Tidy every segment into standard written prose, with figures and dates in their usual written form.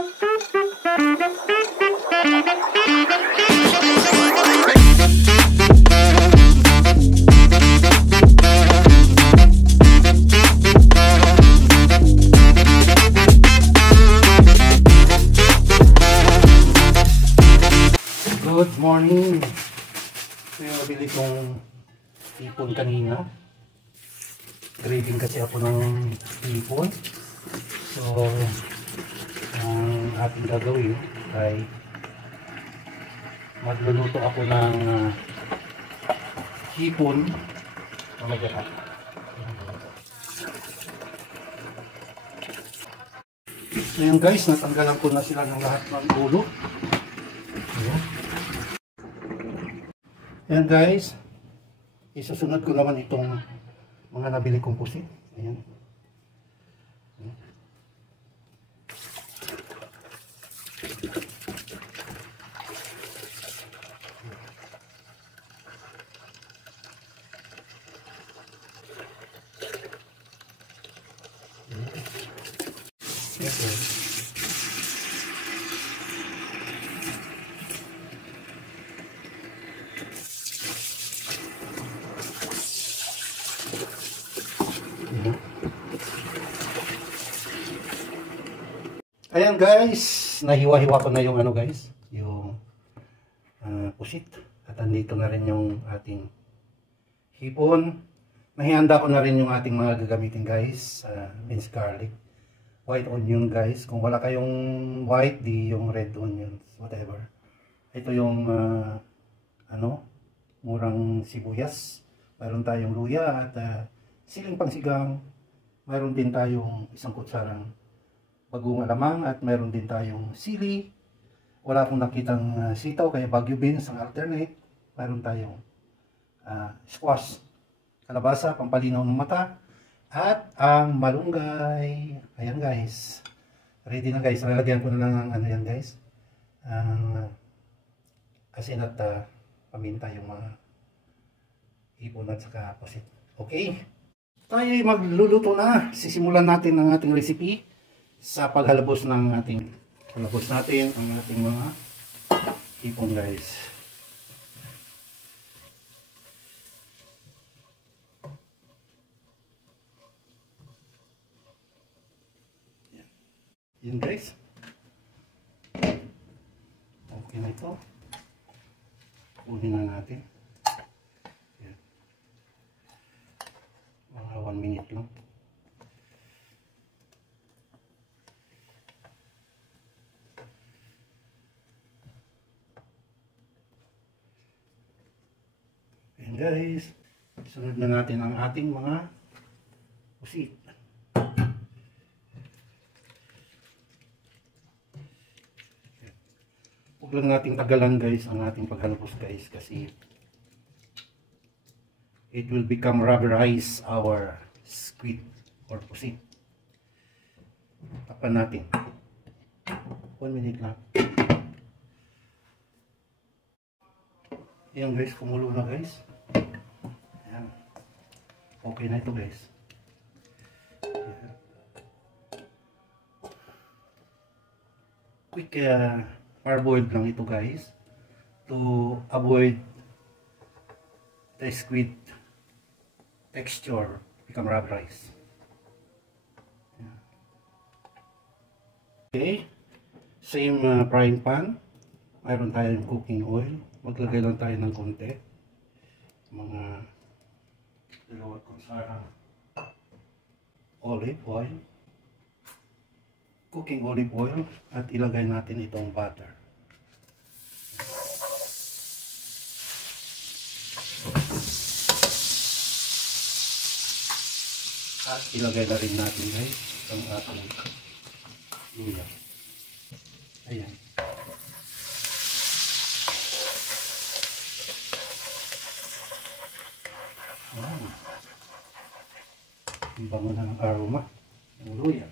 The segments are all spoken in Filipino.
Good morning. Ito yung nabili kong hipon kanina. Craving kasi ako ng hipon. So, ang ating gagawin ay magluluto ako ng hipon. Oh my God. So yun guys, natanggalan ko na sila ng lahat ng ulo. Ayan. Ayan guys, isusunod ko naman itong mga nabili kong pusit. Ayan. Ayan guys, nahiwa-hiwa ko na yung ano guys, yung pusit. At andito na rin yung ating hipon. Nahihanda ko na rin yung ating mga gagamitin guys, minced garlic, white onion guys. Kung wala kayong white, di yung red onions, whatever. Ito yung murang sibuyas. Mayroon tayong luya at siling pangsigang. Mayroon din tayong isang kutsarang bagong alamang at mayroon din tayong sili. Wala akong nakitang sitaw kaya Baguio beans ang alternate. Mayroon tayong squash, kalabasa, pampalinaw ng mata, at ang malunggay. Ayan guys, ready na guys. Lalagyan ko na lang ang yan guys, asin at paminta, yung mga hipon at saka pusit. Okay, tayo magluluto na. Sisimulan natin ang ating recipe sa paghalabos ng ating ang ating mga hipon guys. Yan guys, okay na ito. Kunin na natin. Yan. Mga 1 minute lang. Yan guys, sunod na natin ang ating mga pusit. Huwag lang nating tagalan guys ang ating paghalabos guys, kasi it will become rubberize our squid or pusit. Tapan natin. 1 minute lang. Ayan guys, kumulo na guys. Ayan. Okay na ito guys. Ayan. Quick parboiled lang ito guys, to avoid the squid texture become rubberized. Okay, same frying pan. Mayroon tayong cooking oil. Maglagay lang tayo ng konti, mga 2 kutsara olive oil, cooking olive oil, at ilagay natin itong butter. At ilagay na rin natin guys ang ating luya. Ayan. Wow. Ang bango na ng aroma ng luya.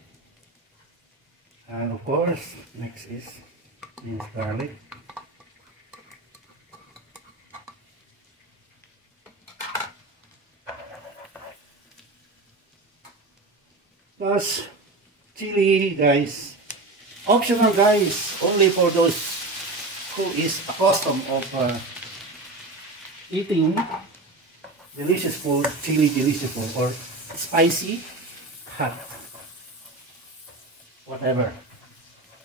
And of course, next is minced garlic. Plus chili guys. Optional guys, only for those who is accustomed of eating delicious food, chili delicious food, or spicy, hot, whatever.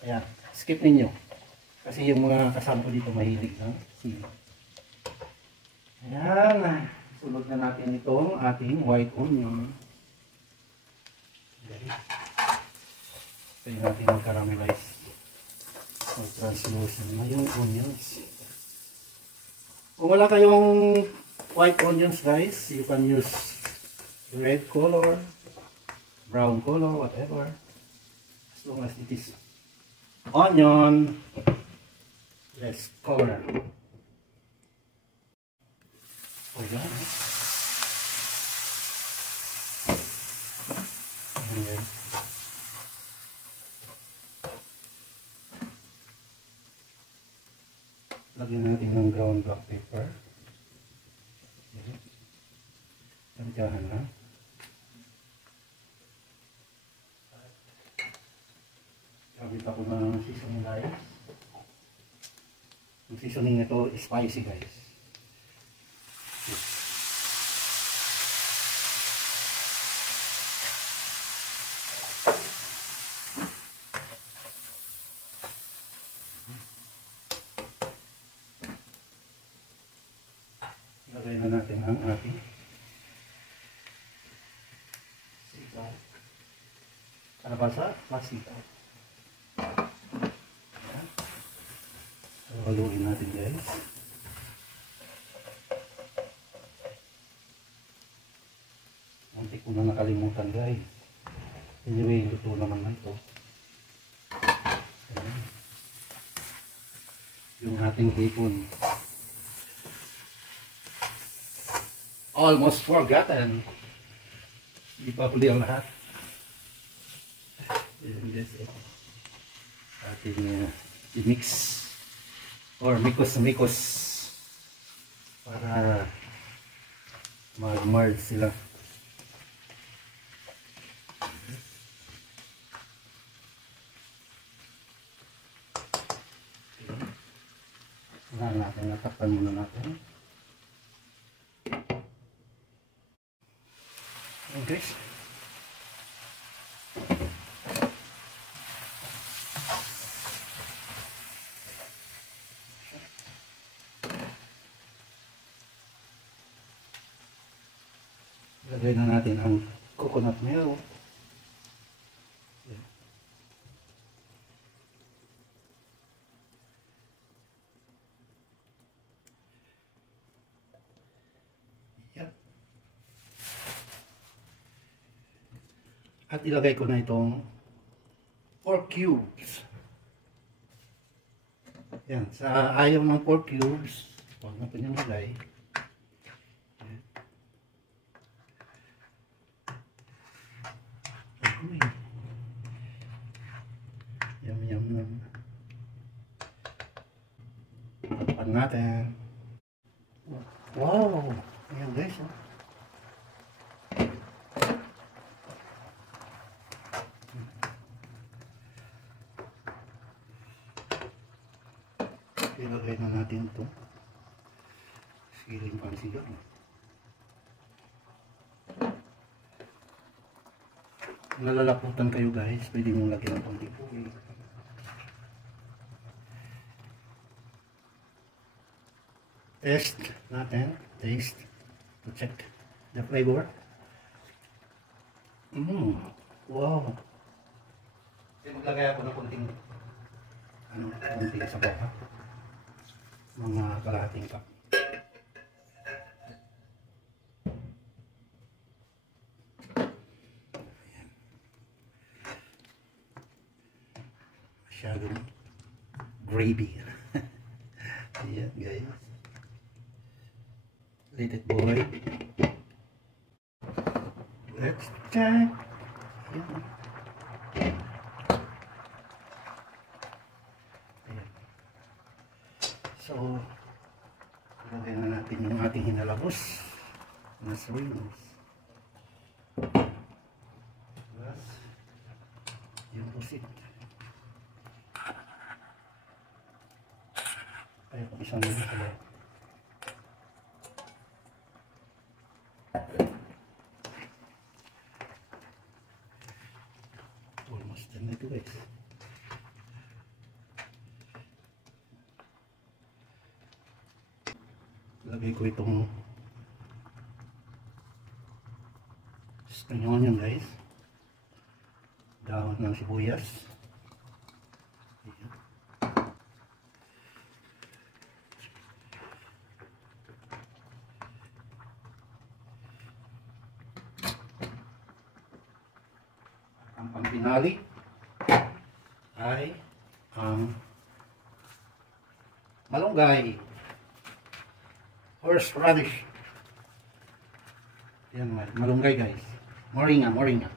Ayan, skip ninyo. Kasi yung mga kasama ko dito mahilig ng sili. Ayan, sunod na natin itong ating white onion. Okay. Pwede natin mag-caramelize. Mag-translucent na yung onions. Kung wala kayong white onions guys, you can use red color, brown color, whatever. As long as it is onion, let's color. Ayan. Ayan. Lagyan natin ng ground black pepper. Tantyahan na. Gamit ako ng seasoning guys. Yung seasoning nito is spicy guys. Lagay na natin ang ating sitaw. Kalabasa, sitaw. Haluin natin guys. Muntik ko na nakalimutan guys. Anyway, luto naman na ito. Ayan. Yung ating hipon. Almost forgotten. Hindi pa huli ang lahat. Ayan, ating i-mix or mikos para mag-merge sila. Natakpan muna natin. Okay. Lagay na natin ang coconut milk. At ilagay ko na itong pork cubes. Yan, sa ayaw ng pork cubes, huwag na pinilagay. Yum, yum, yum. Tapan natin. Wow! Ayan guys, oh. Ilagay na natin ito. Siling pangsigang. Nalalaputan kayo guys, pwede mong lagyan ng konti po. Taste natin. Taste. To check the flavor. Wow. Maglagay ako ng konting konti sa baka. Mga kalahating cup. Ayan. Masyadong gravy. Ayan guys. Let it boil. Let's check. Ayan. So, ilagay na natin yung ating hinalabos na shrimps. Plus, yung pusit. Kaya kung isang minute sa loob. Almost done na ito guys. Lagay ko itong spring onion guys. Dahon ng sibuyas. Ayan. Ang pampinali ay ang malunggay, horseradish. Yan, malunggay guys. Moringa, moringa.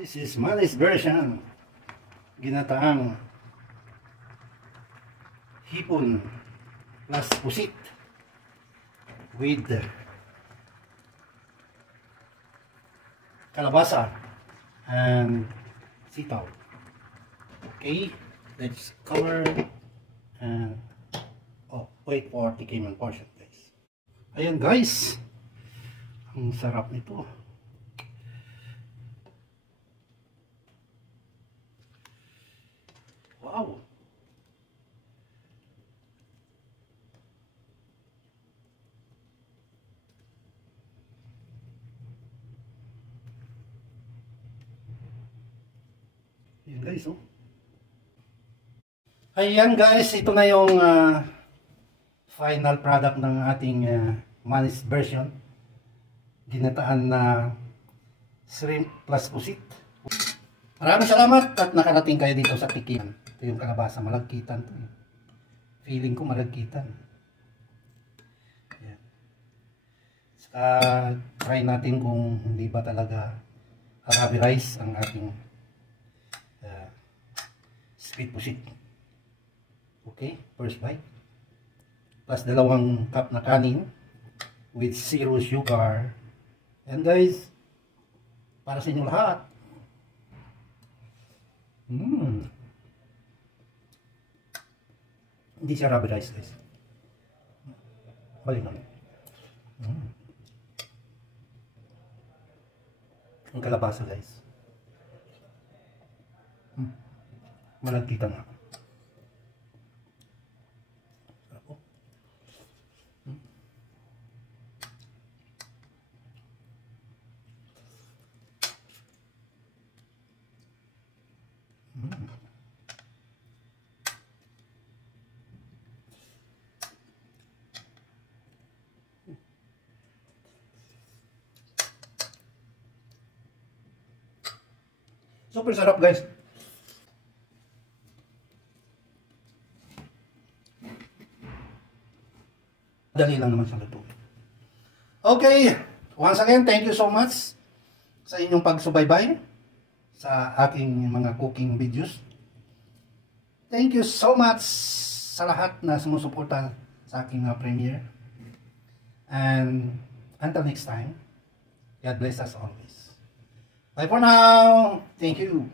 This is Manny's version. Ginataang hipon plus pusit with kalabasa and sitaw. Okay, let's cover and wait for tikim and portion guys. Ayan guys, ang sarap nito. Wow. Ayan guys, oh. Ayan guys, ito na yung final product ng ating Manny's version. Ginataan na shrimp plus pusit. Maraming salamat at nakarating kayo dito sa tikim. Ito yung kalabasa, malagkitan to. Feeling ko malagkitan. Ayan. Saka try natin kung hindi ba talaga Arabi rice ang ating sweet pusit. Okay, first bite. Plus 2 cup na kanin with 0 sugar. And guys, para sa inyo lahat. Hindi siya Arabi rice guys. Balik naman. Ang kalabasa guys. Malagkita nga. Super sarap guys. Dali lang naman sa luto. Okay, once again, thank you so much sa inyong pagsubaybay sa aking mga cooking videos. Thank you so much sa lahat na sumusuporta sa aking premiere. And until next time, God bless us always. Bye for now. Thank you.